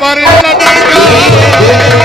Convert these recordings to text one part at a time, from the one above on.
पर लड़ेगा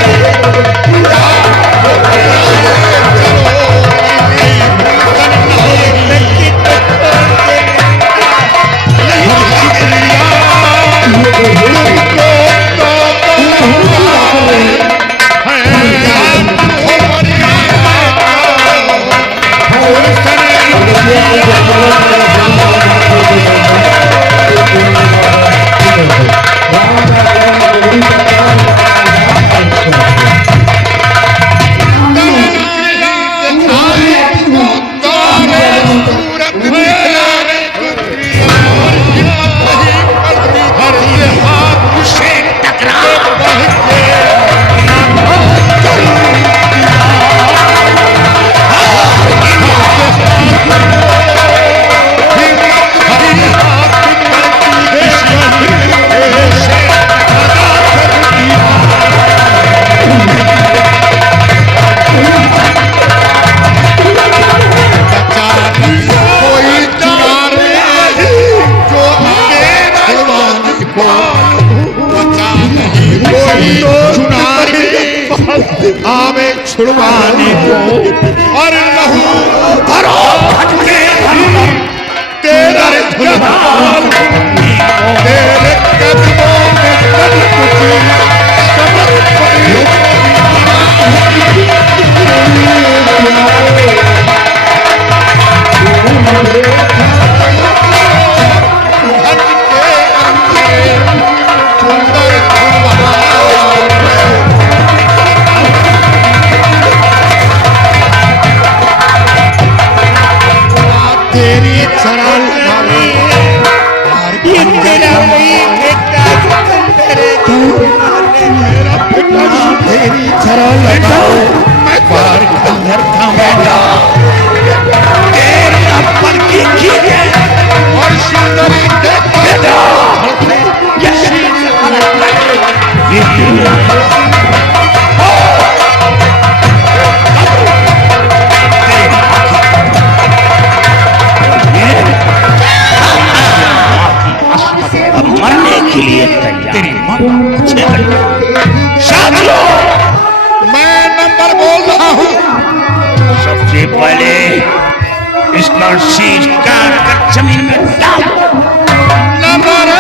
आवे छुड़वाने को और लहू भरो भटके तेरा जहान तेरे कदमों में कद कुछ समर्पण तेरी छरा लगाओ मैं बार अंदर था बैठा तेरे पर की खींचे और सुंदरी देखो मरने के लिए तेरी माँ मैं नंबर बोल रहा हूँ। सबसे पहले इसका शीश काट कर जमीन में डाल। नंबर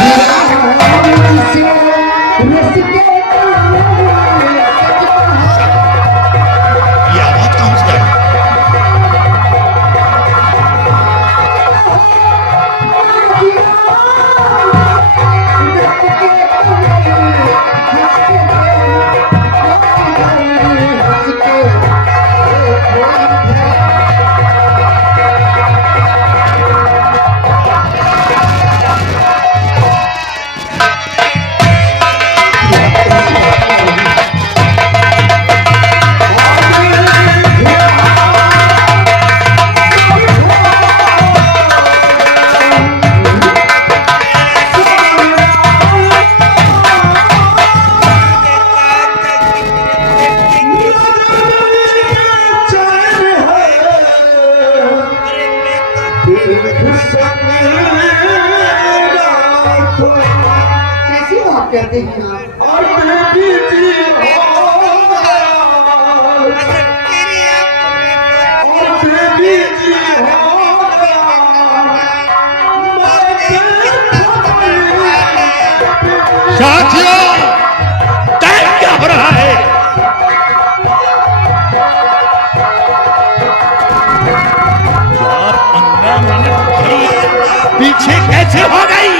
ये आवाज कहाँ से आई? साथियों टाइम क्या हो रहा है? यार 15 मिनट पीछे कैसे हो गई?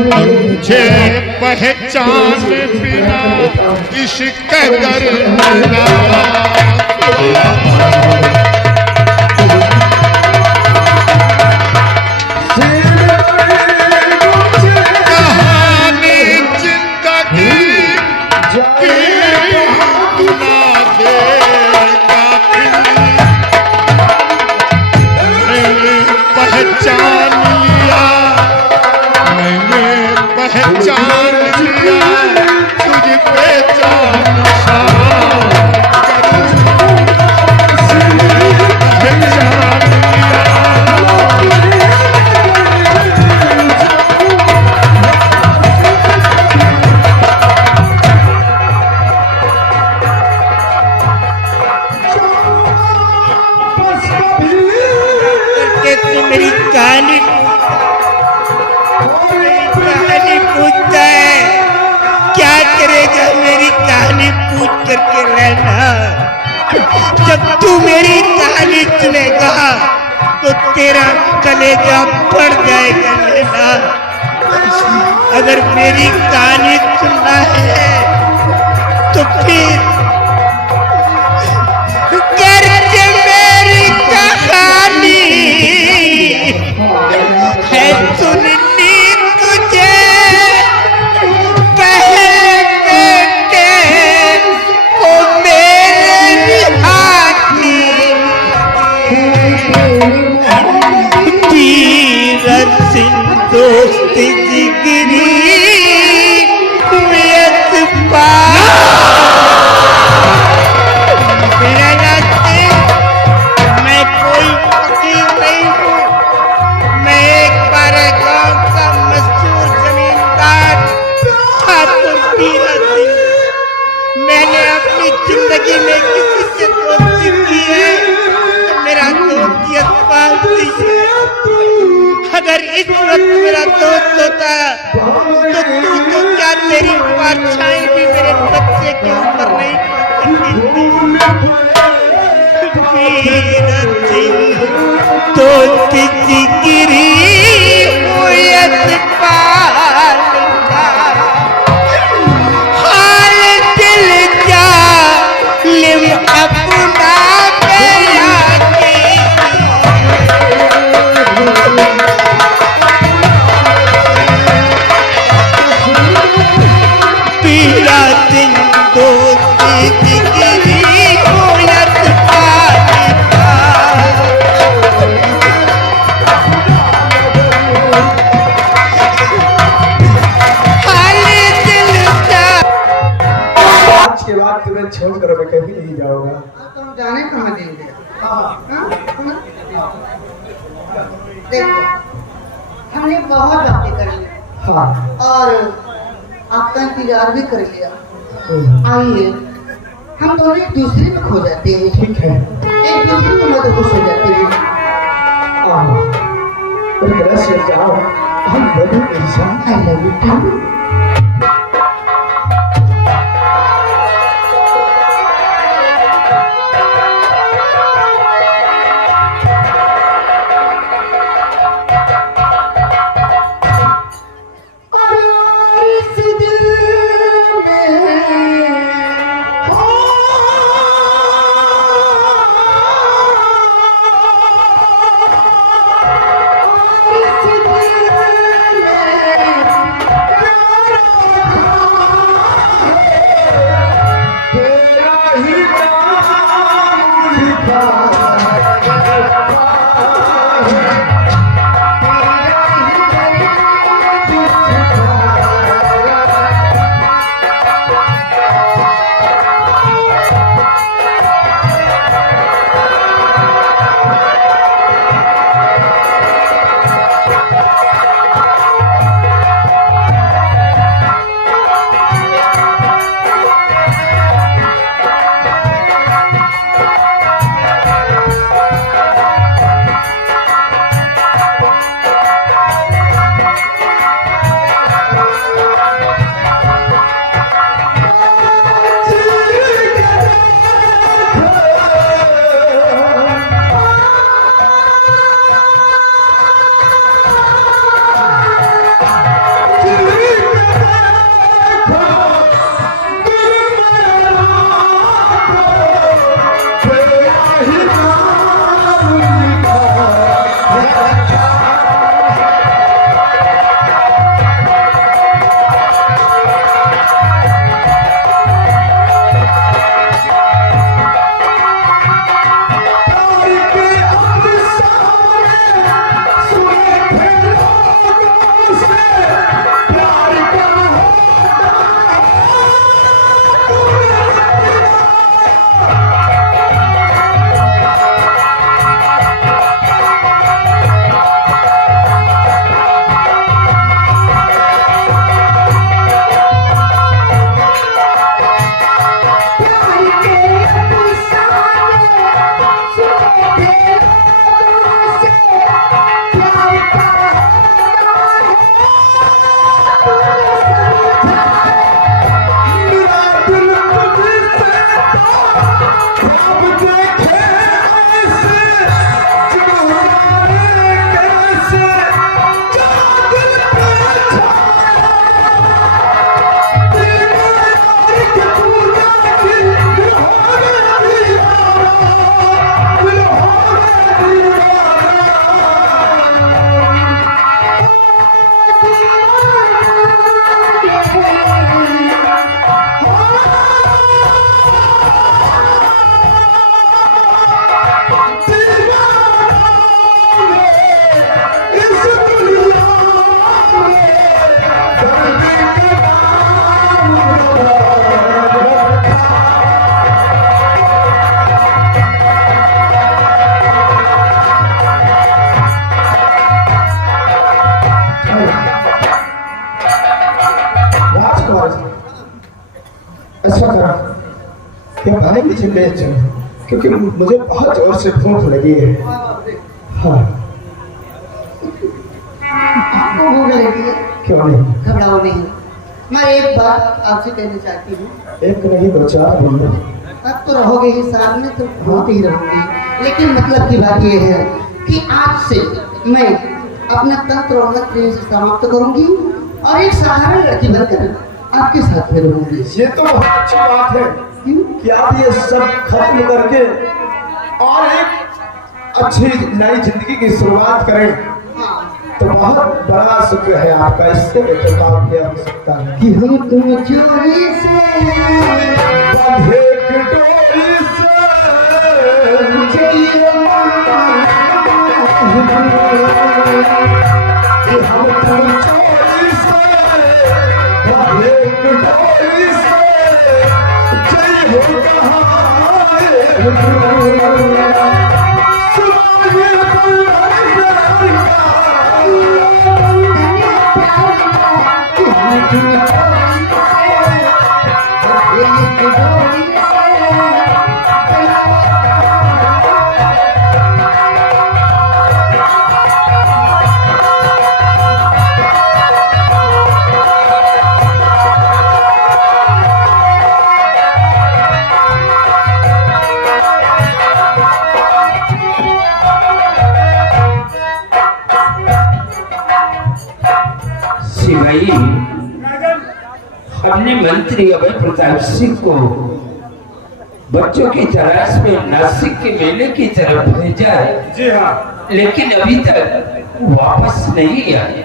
और मुझे पहचान बिना इश्क कदर मिला। कहानी जिंदगी की दुना देगा फिर। मैंने पहचान लिया, मैंने पहचान लिया तुझ पे जान निशान करूं। पहचान लिया। करके तू मेरी कहानी पूछता है, क्या करेगा मेरी कहानी पूछ करके रहना। जब तू मेरी कहानी सुनेगा तो तेरा कलेजा फट जाएगा लेना। अगर मेरी कहानी सुनना है तो फिर करके मेरी कहानी है सुननी तुझे। पहले बेटे को मेरे निहाती तीरथ सिंह दोस्त जिगरी मियत पा। मैं कोई फकीर नहीं हूँ, मैं एक बारे गांव का मशहूर जमींदार ठाकुर तीरथ सिंह। मैंने अपनी जिंदगी में किसी से दोस्ती की है तो मेरा दोस्त यशपाल सिंह है। अगर इस वक्त मेरा दोस्त होता तो तू तो क्या, तेरी परछाई भी मेरे बच्चे के ऊपर नहीं पड़ती। तीरथ सिंह तो जिगरी हुयत पाल का हाल दिल जालिम अपना गया की। तीरथ सिंह तो जिगरी हुयत पाल का हाल दिल जा। आज के बाद तुम्हें छोड़कर मैं कभी नहीं जाऊंगा। तुम जाने कहाँ देंगे? हाँ? देखो, हमने बहुत बातें कर ली हाँ और आपका इंतजार भी कर लिया। आइए हम दोनों एक दूसरे में खो जाते हैं, ठीक है। एक दूसरे में मदद हो जाते हैं। आओ मेरे से जाओ, हम दोनों एक साथ I love you too. क्या भाई मुझे ले चलो, क्योंकि मुझे बहुत जोर से भूख लगी है। हाँ आपको भूख लगी है? क्यों नहीं? घबराओ नहीं। मैं एक बात आपसे कहना चाहती हूँ। एक नहीं दो चार बोलो। अब तो रहोगे ही साथ में, तो होते ही रहोगे, लेकिन मतलब की बात यह है कि आज से मैं अपना तंत्र और मंत्र से समाप्त करूंगी और एक साधारण लड़की बनकर आपके साथ में रहूंगी। ये तो बहुत अच्छी बात है कि आप ये सब खत्म करके और एक अच्छी नई जिंदगी की शुरुआत करें, तो बहुत बड़ा शुक्र है आपका। इससे बेहतर बात क्या हो सकता है कि हम तुम चोरी से बंधे डोरी से चलिए कि हम तुम चोरी से बंधे डोरी से जय हो सिवाई हमने मंत्री अभय प्रताप सिंह को बच्चों की तलाश में नासिक के मेले की तरफ भेजा है। जी हाँ, लेकिन अभी तक वापस नहीं आए।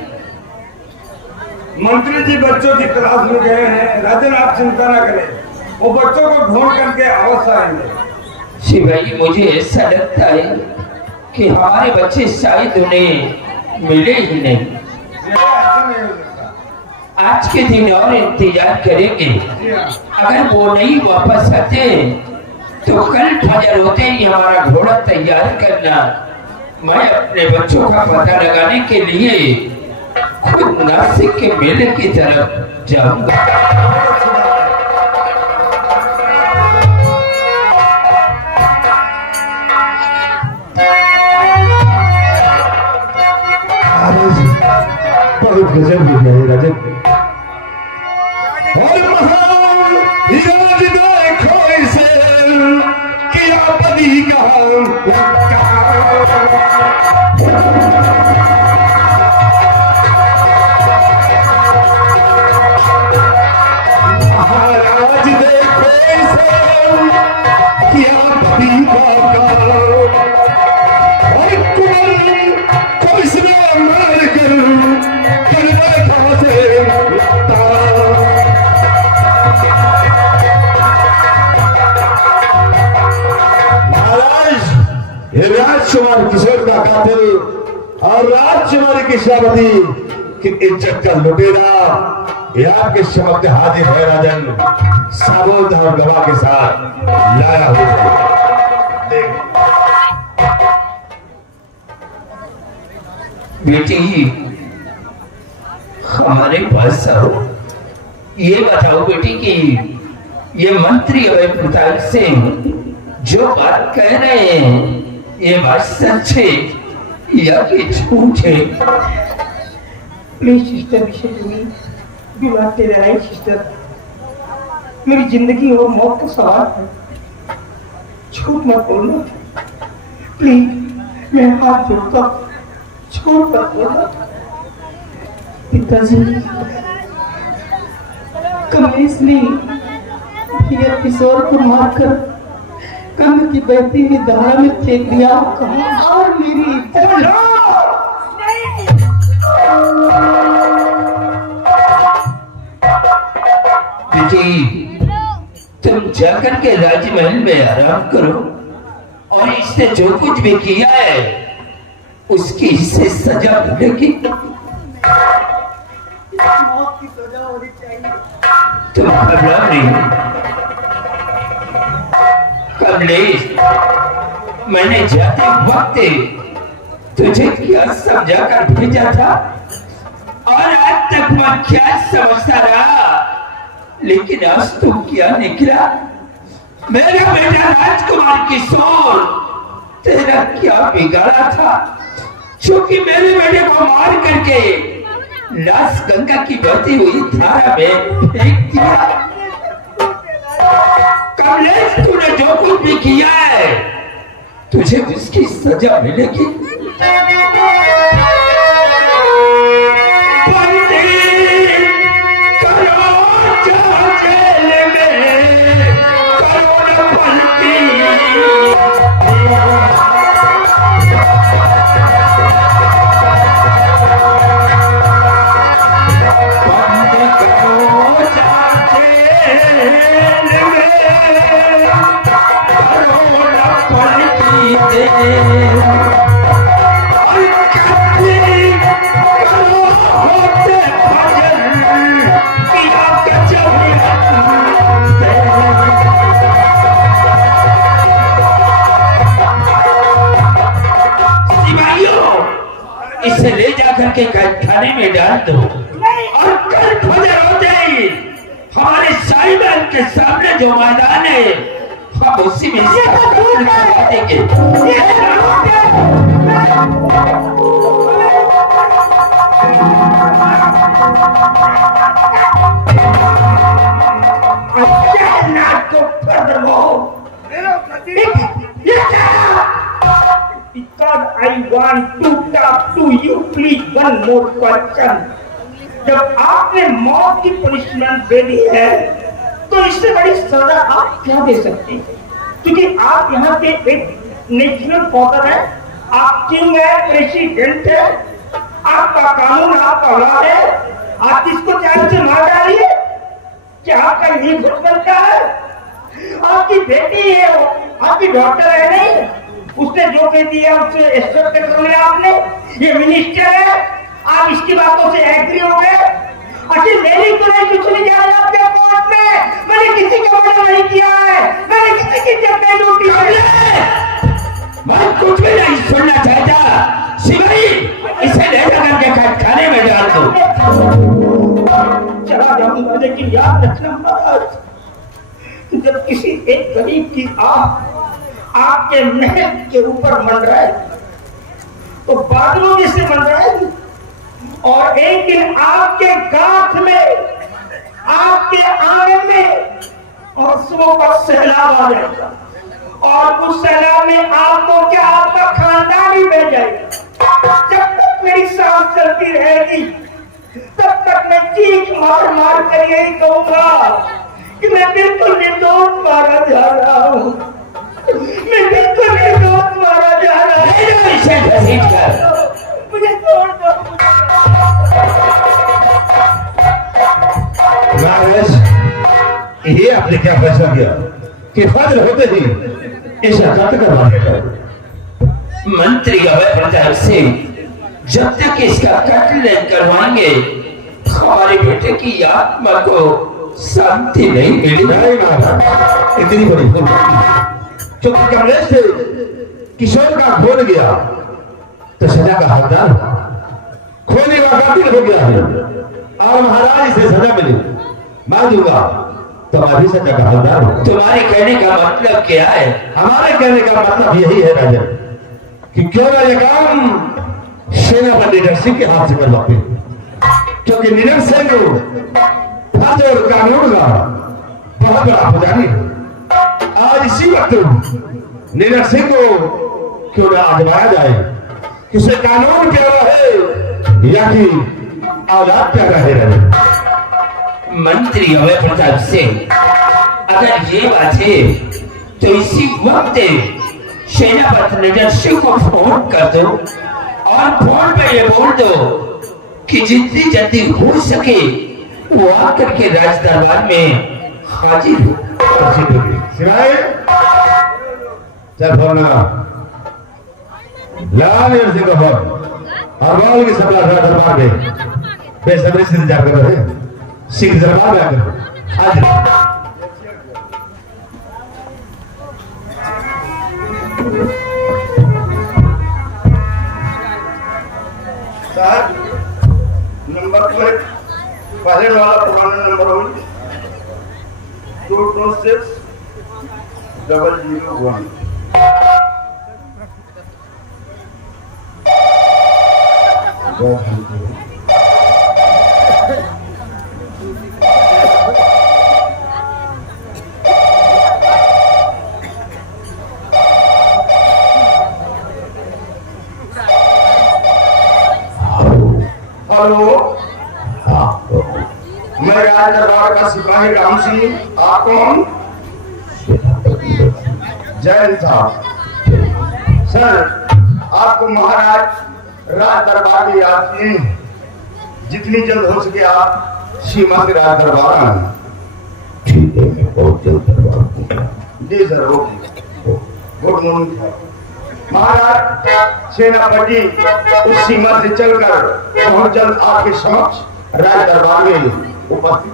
मंत्री जी बच्चों की तलाश में गए हैं। राजन आप चिंता न करें, वो बच्चों को ढूंढ करके अवश्य आएंगे। शिवाई मुझे ऐसा लगता है कि हमारे बच्चे शायद उन्हें मिले ही नहीं। ऐसा नहीं हो सकता। आज के दिन और इंतजार करेंगे। जी हाँ, अगर वो नहीं वापस आते तो कल फजर होते ही हमारा घोड़ा तैयार करना। मैं अपने बच्चों का पता लगाने के लिए खुद नासिक के मेले की तरफ जाऊंगा। बहुत गजब हो गया राजन। और महान हीराज देखो इसे किया बनी महाराज देखो इसे किया बनी और कुमार को इसने मार कर राजकुमार किशोर का कातिल और राजकुमारी की श्रावती की इज्जत का लुटेरा यहाँ के समक्ष हाजिर है राजन। साबुत और गवाह के साथ लाया हुआ बेटी हमारे पास आओ। ये बताओ बेटी कि ये मंत्री अभय प्रताप सिंह जो बात कह रहे हैं ये बात सच है या कि झूठ है? प्लीज सिस्टर बी बात तेरे राइट सिस्टर। मेरी जिंदगी और मौत का सवाल है, झूठ मत बोलना प्लीज। मैं हाथ जोड़ता छोड़ कर बोला। पिताजी कमलेश ने भैया किशोर को मारकर कंध की बहती हुई धारा में फेंक दिया और मेरी बेटी तुम जाकर के राजमहल में आराम करो और इसने जो कुछ भी किया है उसकी इससे सजा मिलेगी। मौत की सजा होनी चाहिए। तुम घबराओ नहीं कमलेश। मैंने जाते वक्त तुझे क्या समझा कर भेजा था और आज तक मैं क्या समझता रहा, लेकिन आज तू क्या निकला? मेरा बेटा राजकुमार किशोर तेरा क्या बिगाड़ा था, क्योंकि मेरे बेटे को मार करके लाश गंगा की बहती हुई धारा में फेंक दिया। कमलेश, तूने जो कुछ भी किया है तुझे उसकी सजा मिलेगी। इसे ले जाकर के खाने में डाल दो और कल फजर होते ही हमारे साहिबान के सामने जो मैदान है हम उसी में इसका कत्ल करवा देंगे। Because I want to talk to you, please one more question. जब आपने मौत की पनिशमेंट दे दी है तो इससे बड़ी सजा आप क्या दे सकते हैं? क्योंकि आप यहाँ के एक नेशनल फादर है, आप किंग है, प्रेसिडेंट है, आपका कानून आपका लॉ है, आप किसको चाहे से मार डालिए, क्या आपका ये खुद बनता है? आपकी बेटी है, वो आपकी डॉक्टर है नहीं, उसने जो कह दिया उससे एक्सेप्ट कर लिया आपने, ये मिनिस्टर है, आप इसकी बातों से एग्री हो गए। अच्छा, मेरी तो नहीं कुछ नहीं जा रहा आपके कोर्ट में, मैंने किसी का मर्डर नहीं किया है, मैंने किसी की इज्जत नहीं लूटी है। मैं कुछ भी नहीं सुनना चाहता। सिपाही, इसे ले जाकर के खाने में डाल दो। चला जाऊंगा, लेकिन याद रखना महाराज, जब किसी एक गरीब की आह आपके महल के ऊपर मंडराए तो बादलों में से मंडराएगी, और एक दिन आपके गांठ में, आपके आंगन में आंसुओं का सैलाब आ जाएगा, और उस सैलाब में आपको क्या आपका खानदान ही बह जाएगा। जब तक मेरी सांस चलती रहेगी तब तक मैं चीख मार मार कर यही कहूंगा कि मैं बिल्कुल निर्दोष मारा जा रहा हूँ, मैं बिल्कुल निर्दोष मारा जा रहा हूँ। इसे घसीट कर मुझे छोड़ दो। महाराज, ये आपने क्या फैसला किया कि फजर होते ही इसे कत्ल करवाने का? मंत्री अभय प्रताप सिंह जब तक इसका कत्ल नहीं करवाएंगे हमारे बेटे की आत्मा को शांति नहीं मिलेगी। नहीं महाराज, इतनी बड़ी भूल क्योंकि कमलेश से किशोर का खोल गया तो सजा का हकदार खोने का कातिल हो गया है, और महाराज इसे सजा मिली मान दूंगा तो हमारी सजा का हकदार होगा। तुम्हारे कहने का मतलब क्या है? हमारे कहने का मतलब यही है राजन कि क्यों ना ये काम सेना पर नीरज सिंह के हाथ से करवाते, क्योंकि नीरज सिंह फौज और कानून का बहुत बड़ा पुजारी है। आज इसी वक्त नीरज सिंह को क्यों ना आजमाया जाए कि उसे कानून प्यारा है या कि औलाद प्यारा है। मंत्री अभय प्रताप सिंह, अगर ये बात है तो इसी वक्त सेनापति नीरज सिंह को फोन कर दो और फोन पे ये बोल दो कि जितनी जल्दी हो सके वो आकर के राज दरबार में हाजिर हो। सिवाय चल फोन लगा, लगा नीरज सिंह का फोन और बोल की सभा दरबार में बेसब्री से इंतजार कर रहे हैं। सिख दरबार में आकर हाजिर। साहब, नंबर प्लेट पहले वाला पुराना नंबर हो 226 0001। हेलो, मैं राज दरबार का सिपाही राम सिंह। आप कौन? जैन साहब। सर, आपको महाराज राज दरबार में याद किए हैं। जितनी जल्द हो सके आप सीमा के राज दरबार आए। ठीक है, मैं बहुत जल्द दरबार दूंगा। जी sir, okay. Good morning sir. महाराज सेनापति उस सीमा से चलकर बहुत जल्द आपके समक्ष राज दरबार में उपस्थित।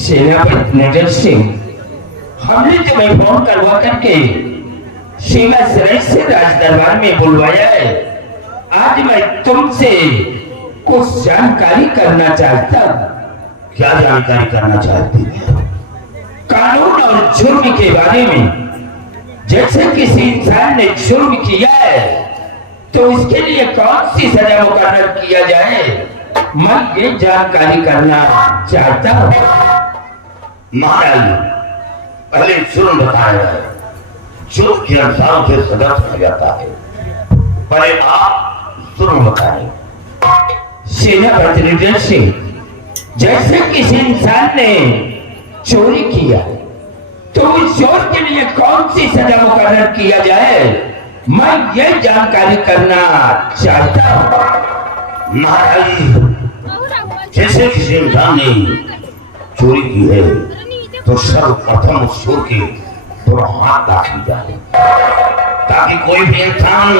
सेनापति नजर सिंह, हमने तुम्हें फोन करवा करके सीमा सराय से राज दरबार में बुलवाया है। आज मैं तुमसे कुछ जानकारी करना चाहता हूँ। क्या जानकारी करना चाहती है? कानून और जुर्म के बारे में। जैसे किसी इंसान ने जुर्म किया है तो इसके लिए कौन सी सजा मुकर्रर किया जाए, मैं ये जानकारी करना चाहता हूँ। महाराज, पहले जुर्म बताया है, जुर्म के अनुसार उसे सजा दिया जाता है। पहले आप जुर्म बताएं। सेनापति नजर सिंह, जैसे किसी इंसान ने चोरी किया तो उस चोर के लिए कौन सी सजा मुकर्रर किया जाए, मैं ये जानकारी करना चाहता हूँ। महाराज, जैसे किसी इंसान ने चोरी की है तो सर्वप्रथम उस चोर के दोनों हाथ काट ली जाए, ताकि कोई भी इंसान,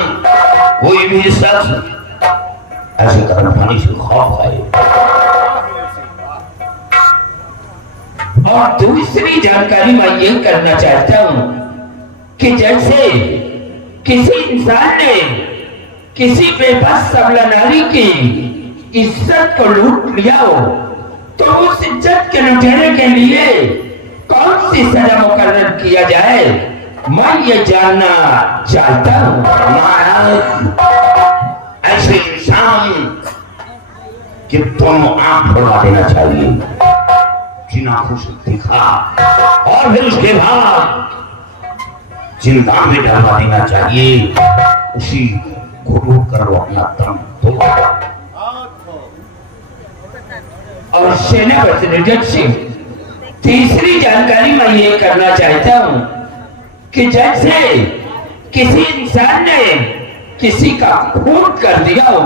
कोई भी शख्स ऐसे कदम पाने से खौफ आए। और दूसरी जानकारी मैं ये करना चाहता हूँ कि जैसे किसी इंसान ने किसी बेबस सबला नारी की इज्जत को लूट लिया हो तो उस इज्जत के लुटेरे के लिए कौन सी सजा मुकर्रर किया जाए, मैं ये जानना चाहता हूँ। महाराज, ऐसे इंसान कि दोनों आंख फोड़ा देना चाहिए, जिन आंखों से देखा, और फिर उसके बाद जिंदा में डलवा देना चाहिए, उसी घुटू कर वो अपना दम तोड़। और सेनापति नजर सिंह, तीसरी जानकारी मैं ये करना चाहता हूँ कि जैसे किसी इंसान ने किसी का खून कर दिया हो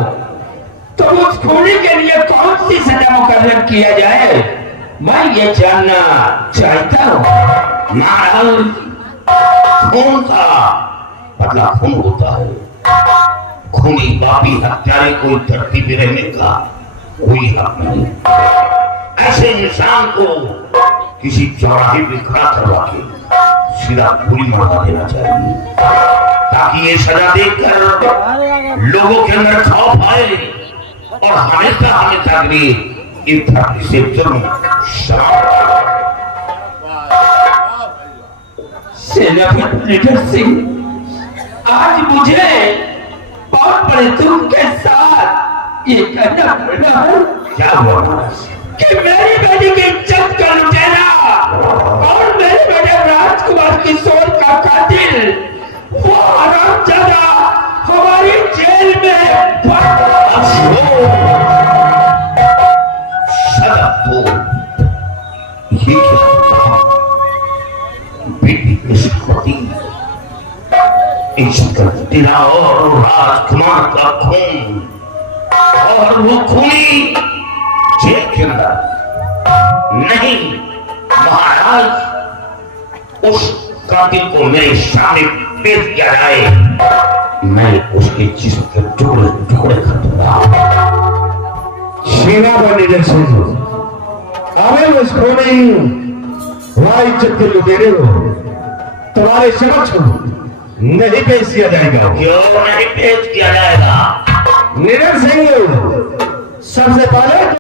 तो उस खूनी के लिए कौन सी सजा मुकर्रर किया जाए, मैं ये जानना चाहता हूँ। महाराज, खून का बदला खून होता है। खूनी पापी हत्यारे कोई धरती पे रहने का कोई हक नहीं। ऐसे इंसान को किसी चौराहे पे खड़ा करवा के सीधा गोली मारवा देना चाहिए, ताकि ये सजा देखकर लोगों के अंदर खौफ आए और हमेशा हमेशा के लिए इस धरती से जुर्म सेनापति नजर सिंह, आज मुझे बहुत बड़े दुख के साथ ये कहना पड़ रहा है क्या हुआ कि मेरी बेटी की इज्जत का लुटेरा और मेरे बेटे राजकुमार किशोर का कातिल वो हरामजादा हमारी जेल में ये क्या होता? बेटी की इज्जत का तेरा और राजकुमार का खून, और वो खूनी जेल के अंदर नहीं। महाराज, उस कातिल को मेरे सामने पेश किया जाए, मैं उसके जिस्म के टुकड़े टुकड़े कर दूंगा। सेनापति निडर सिंह, अबे उसको नहीं, वह इज्जत के लुटेरे हो, तुम्हारे समक्ष नहीं पेश किया जाएगा। क्यों नहीं पेश किया जाएगा? निडर सिंह, सबसे पहले